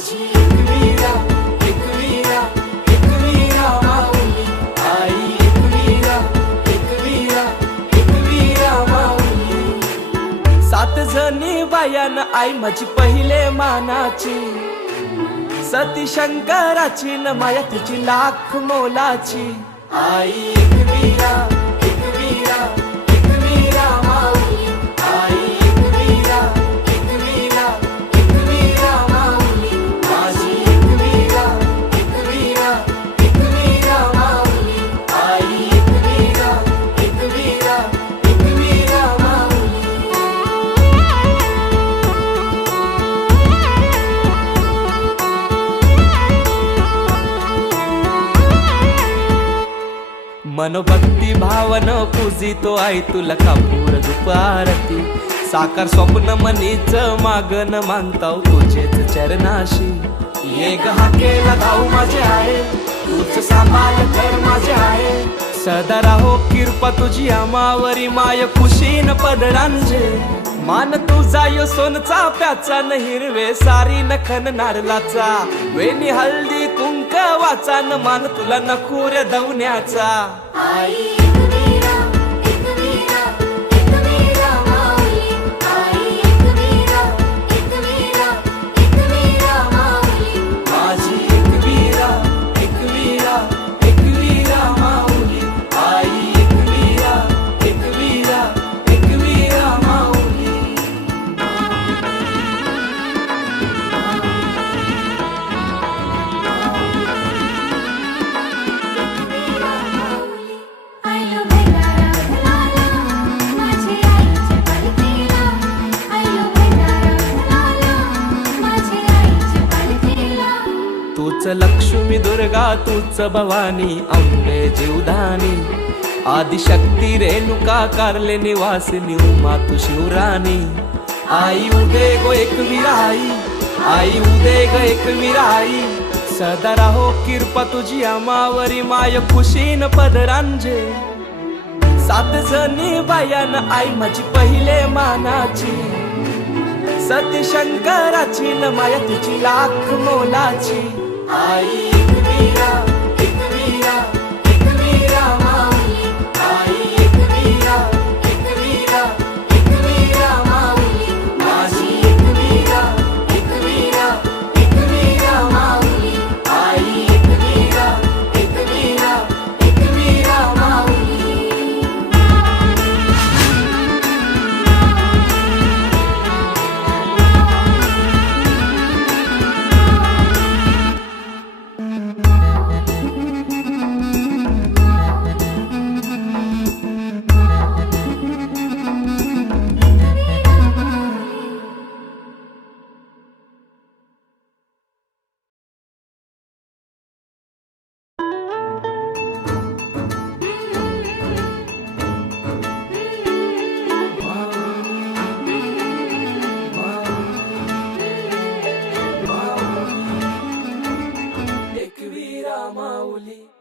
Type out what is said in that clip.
वीरा आई एक सात बायान आई माझी पहिले मानाची. सती शंकराची न माया तिची लाख मोलाची. आई एक मीरा मनभक्ती भावन पूजितो आई तुला कापूर दुपारती साकार स्वप्न मनीच मागन मानताव तुझेच चरणाशी. एक हाकेला धाव माझे आहे तूच सांभाळ कर माझे आहे. सदा राहो कृपा तुझी अमावरी माय खुशीन पदरांजे. मान तुझा यो सोनचा प्याचा न हिरवे सारी नखन नारलाचा वेणी हल्दी वाचा न मान तुला नकुर दवण्याचा. तूच लक्ष्मी दुर्गा तूच भवानी अंबे जीवदानी. आदिशक्ती रेणुका कारले निवासिनी उमा तू शिवराणी आई उदे गो एक विराई आई उदे ग एक विराई. सदा राहो कृपा तुझी अमावरी माय खुशीन पदरांजे. सात जणी बायान आई माझी पहिले मानाची. सती शंकराची न माया तिची लाख मोलाची. आई एक एक वीरा माऊली